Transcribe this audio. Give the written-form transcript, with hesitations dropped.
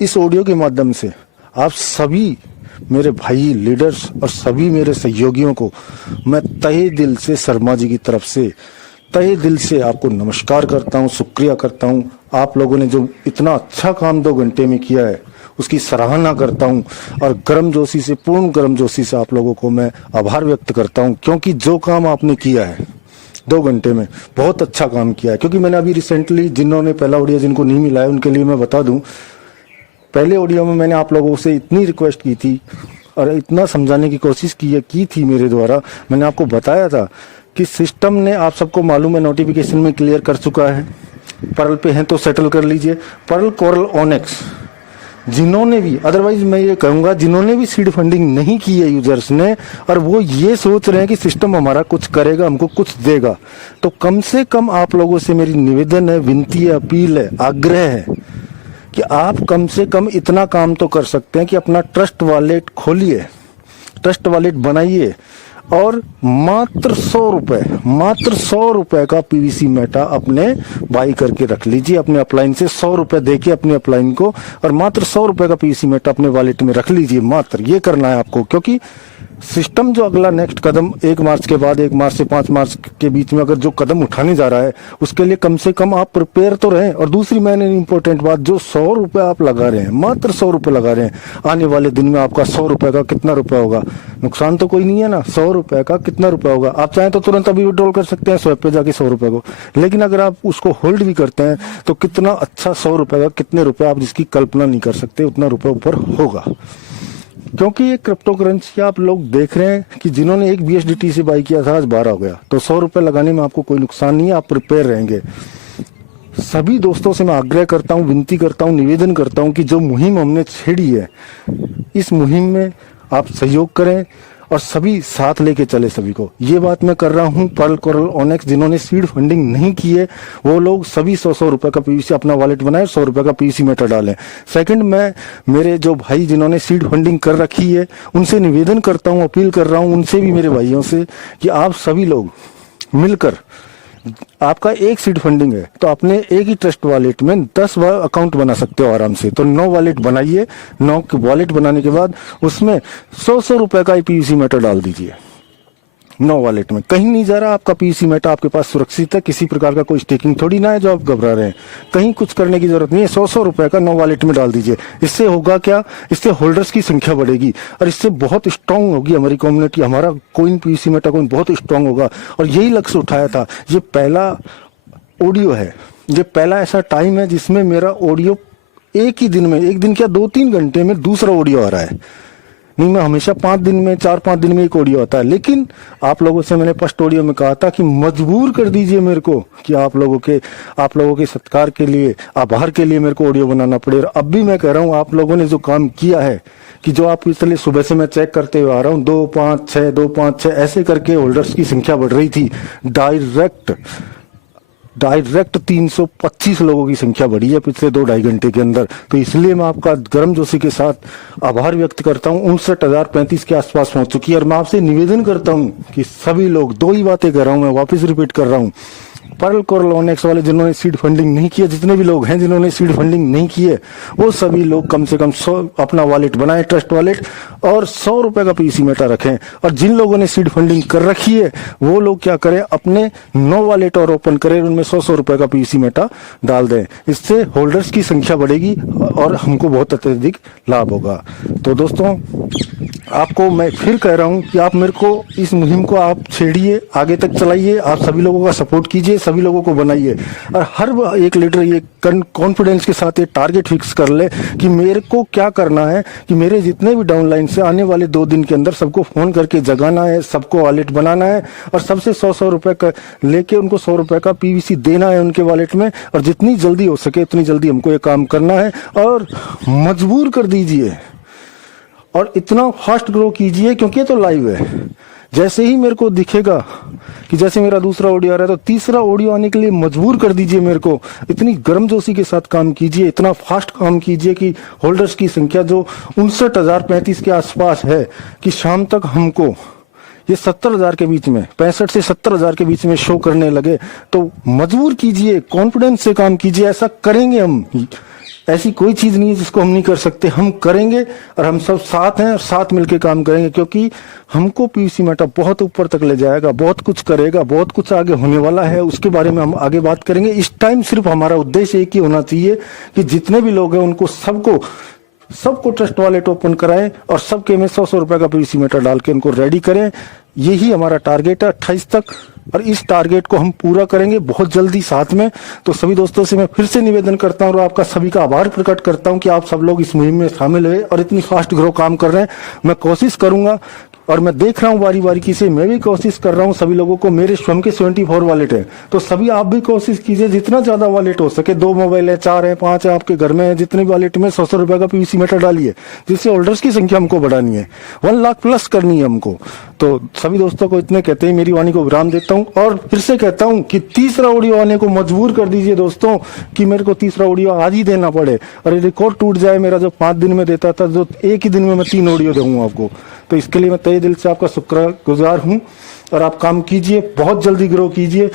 इस ऑडियो के माध्यम से आप सभी मेरे भाई लीडर्स और सभी मेरे सहयोगियों को मैं तहे दिल से शर्मा जी की तरफ से तहे दिल से आपको नमस्कार करता हूं, शुक्रिया करता हूं। आप लोगों ने जो इतना अच्छा काम 2 घंटे में किया है उसकी सराहना करता हूं और गर्मजोशी से, पूर्ण गर्मजोशी से आप लोगों को मैं आभार व्यक्त करता हूं, क्योंकि जो काम आपने किया है 2 घंटे में बहुत अच्छा काम किया है। क्योंकि मैंने अभी रिसेंटली जिन्होंने पहला ऑडियो जिनको नहीं मिला है उनके लिए मैं बता दूं, पहले ऑडियो में मैंने आप लोगों से इतनी रिक्वेस्ट की थी और इतना समझाने की कोशिश की थी मेरे द्वारा। मैंने आपको बताया था कि सिस्टम ने, आप सबको मालूम है, नोटिफिकेशन में क्लियर कर चुका है। पर्ल पे हैं तो सेटल कर लीजिए। पर्ल, कोरल, ओनेक्स जिन्होंने भी, अदरवाइज मैं ये कहूंगा जिन्होंने भी सीड फंडिंग नहीं की है यूजर्स ने, और वो ये सोच रहे हैं कि सिस्टम हमारा कुछ करेगा, हमको कुछ देगा, तो कम से कम आप लोगों से मेरी निवेदन है, विनती है, अपील है, आग्रह है कि आप कम से कम इतना काम तो कर सकते हैं कि अपना ट्रस्ट वॉलेट खोलिए, ट्रस्ट वॉलेट बनाइए और मात्र 100 रुपए का पीवीसी मेटा अपने बाई करके रख लीजिए। अपने अपलाइन से 100 रुपए देके अपने अपलाइन को, और मात्र 100 रुपए का पीवीसी मेटा अपने वॉलेट में रख लीजिए। मात्र ये करना है आपको, क्योंकि सिस्टम जो अगला नेक्स्ट कदम 1 मार्च के बाद, 1 मार्च से 5 मार्च के बीच में अगर जो कदम उठाने जा रहा है उसके लिए कम से कम आप प्रिपेयर तो रहें। और दूसरी मैंने इंपॉर्टेंट बात, जो 100 रुपए आप लगा रहे हैं, मात्र 100 रुपए लगा रहे हैं, आने वाले दिन में आपका 100 रुपए का कितना रुपया होगा? नुकसान तो कोई नहीं है ना। 100 रुपए का कितना रुपया होगा? आप चाहें तो तुरंत अभी विड्रॉल कर सकते हैं स्वैप पे जाके 100 रुपए को, लेकिन अगर आप उसको होल्ड भी करते हैं तो कितना अच्छा 100 रुपए का, कितने रुपए आप जिसकी कल्पना नहीं कर सकते उतना रुपये ऊपर होगा। क्योंकि ये क्रिप्टो करेंसी आप लोग देख रहे हैं कि जिन्होंने एक BSDT से बाई किया था आज 12 हो गया, तो 100 रुपए लगाने में आपको कोई नुकसान नहीं है, आप प्रिपेयर रहेंगे। सभी दोस्तों से मैं आग्रह करता हूं, विनती करता हूं, निवेदन करता हूं कि जो मुहिम हमने छेड़ी है इस मुहिम में आप सहयोग करें और सभी साथ लेके चले सभी को। ये बात मैं कर रहा हूं पर्ल, कोरल, ओनेक्स जिन्होंने सीड फंडिंग नहीं की है वो लोग सभी 100 रुपए का पीवीसी अपना वॉलेट बनाए, 100 रुपए का पीवीसी मेटा डालें। सेकंड, मैं मेरे जो भाई जिन्होंने सीड फंडिंग कर रखी है उनसे निवेदन करता हूं, अपील कर रहा हूं उनसे भी, मेरे भाइयों से, कि आप सभी लोग मिलकर, आपका एक सीड फंडिंग है तो अपने एक ही ट्रस्ट वॉलेट में 10 अकाउंट बना सकते हो आराम से। तो 9 वॉलेट बनाइए, 9 वॉलेट बनाने के बाद उसमें 100 रुपए का पीवीसी मेटा डाल दीजिए। 9 वॉलेट में कहीं नहीं जा रहा आपका पीवीसी मेटा, आपके पास सुरक्षित है, किसी प्रकार का कोई स्टेकिंग थोड़ी ना है जो आप घबरा रहे हैं, कहीं कुछ करने की जरूरत नहीं है। 100 रुपए का 9 वॉलेट में डाल दीजिए। इससे होगा क्या? इससे होल्डर्स की संख्या बढ़ेगी और इससे बहुत स्ट्रांग होगी हमारी कम्युनिटी, हमारा कोइन, पीवीसी मेटा कोइन बहुत स्ट्रांग होगा। और यही लक्ष्य उठाया था। ये पहला ऑडियो है, ये पहला ऐसा टाइम है जिसमें मेरा ऑडियो एक ही दिन में, एक दिन क्या 2-3 घंटे में दूसरा ऑडियो आ रहा है। नहीं, मैं हमेशा 5 दिन में, 4-5 दिन में एक ऑडियो आता है। लेकिन आप लोगों से मैंने फर्स्ट ऑडियो में कहा था कि मजबूर कर दीजिए मेरे को कि आप लोगों के सत्कार के लिए, आभार के लिए मेरे को ऑडियो बनाना पड़े। और अब भी मैं कह रहा हूँ, आप लोगों ने जो काम किया है कि जो आप, इसलिए सुबह से मैं चेक करते हुए आ रहा हूँ, 2-5-6 ऐसे करके होल्डर्स की संख्या बढ़ रही थी। डायरेक्ट 325 लोगों की संख्या बढ़ी है पिछले 2-2.5 घंटे के अंदर। तो इसलिए मैं आपका गर्मजोशी के साथ आभार व्यक्त करता हूं। 59,035 के आसपास पहुंच चुकी है और मैं आपसे निवेदन करता हूं कि सभी लोग, 2 ही बातें कर रहा हूं, मैं वापस रिपीट कर रहा हूं। पर्ल, कोरल, ओनेक्स वाले जिन्होंने सीड फंडिंग नहीं किया, जितने भी लोग हैं जिन्होंने सीड फंडिंग नहीं की है, वो सभी लोग कम से कम 100 अपना वॉलेट बनाए, ट्रस्ट वॉलेट, और 100 रुपए का पीवीसी मेटा रखें। और जिन लोगों ने सीड फंडिंग कर रखी है वो लोग क्या करें, अपने 9 वॉलेट और ओपन करें, उनमें 100 रुपए का पीवीसी मेटा डाल दें। इससे होल्डर्स की संख्या बढ़ेगी और हमको बहुत अत्यधिक लाभ होगा। तो दोस्तों, आपको मैं फिर कह रहा हूं कि आप मेरे को इस मुहिम को आप छेड़िए, आगे तक चलाइए, आप सभी लोगों का सपोर्ट कीजिए, सभी लोगों को बनाइए। और हर एक लीडर ये कॉन्फिडेंस के साथ ये टारगेट फिक्स कर ले कि मेरे को क्या करना है, कि मेरे जितने भी डाउनलाइन से आने वाले 2 दिन के अंदर सबको फोन करके जगाना है, सबको वॉलेट बनाना है और सबसे 100 रुपए का लेके उनको 100 रुपए का पीवीसी देना है उनके वॉलेट में। और जितनी जल्दी हो सके उतनी जल्दी हमको ये काम करना है और मजबूर कर दीजिए और इतना फास्ट ग्रो कीजिए, क्योंकि ये तो लाइव है। जैसे ही मेरे को दिखेगा कि जैसे मेरा दूसरा ऑडियो आ रहा है तो तीसरा ऑडियो आने के लिए मजबूर कर दीजिए मेरे को। इतनी गर्मजोशी के साथ काम कीजिए, इतना फास्ट काम कीजिए कि होल्डर्स की संख्या जो 59,035 के आसपास है, कि शाम तक हमको ये 70,000 के बीच में, 65 से 70,000 के बीच में शो करने लगे। तो मजबूर कीजिए, कॉन्फिडेंस से काम कीजिए, ऐसा करेंगे हम। ऐसी कोई चीज नहीं है जिसको हम नहीं कर सकते, हम करेंगे और हम सब साथ हैं और साथ मिलकर काम करेंगे, क्योंकि हमको पीयूसी मेहता बहुत ऊपर तक ले जाएगा, बहुत कुछ करेगा, बहुत कुछ आगे होने वाला है, उसके बारे में हम आगे बात करेंगे। इस टाइम सिर्फ हमारा उद्देश्य एक ही होना चाहिए कि जितने भी लोग हैं उनको सबको ट्रस्ट वॉलेट ओपन कराएं और सबके में 100-100 रुपए का पीयूसी मेहता डाल के उनको रेडी करें। यही हमारा टारगेट है 28 तक, और इस टारगेट को हम पूरा करेंगे बहुत जल्दी साथ में। तो सभी दोस्तों से मैं फिर से निवेदन करता हूं और आपका सभी का आभार प्रकट करता हूं कि आप सब लोग इस मुहिम में शामिल हुए और इतनी फास्ट ग्रो काम कर रहे हैं। मैं कोशिश करूंगा और मैं देख रहा हूं बारी बारी से, मैं भी कोशिश कर रहा हूं सभी लोगों को, मेरे स्वयं के 74 वॉलेट है, तो सभी आप भी कोशिश कीजिए जितना ज्यादा वॉलेट हो सके, 2 मोबाइल है, 4 है, 5 है, आपके घर में है, जितने वॉलेट में 100-100 रुपए का पीयूसी मेहता डालिए, जिससे होल्डर्स की संख्या हमको बढ़ानी है, 1 लाख प्लस करनी है हमको। तो सभी दोस्तों को इतने कहते ही मेरी वाणी को विराम देता हूं और फिर से कहता हूं कि तीसरा ऑडियो आने को मजबूर कर दीजिए दोस्तों, कि मेरे को तीसरा ऑडियो आज ही देना पड़े और ये रिकॉर्ड टूट जाए मेरा, जो 5 दिन में देता था, जो एक ही दिन में मैं 3 ऑडियो दूंगा आपको। तो इसके लिए मैं तहे दिल से आपका शुक्रगुजार हूं और आप काम कीजिए, बहुत जल्दी ग्रो कीजिए।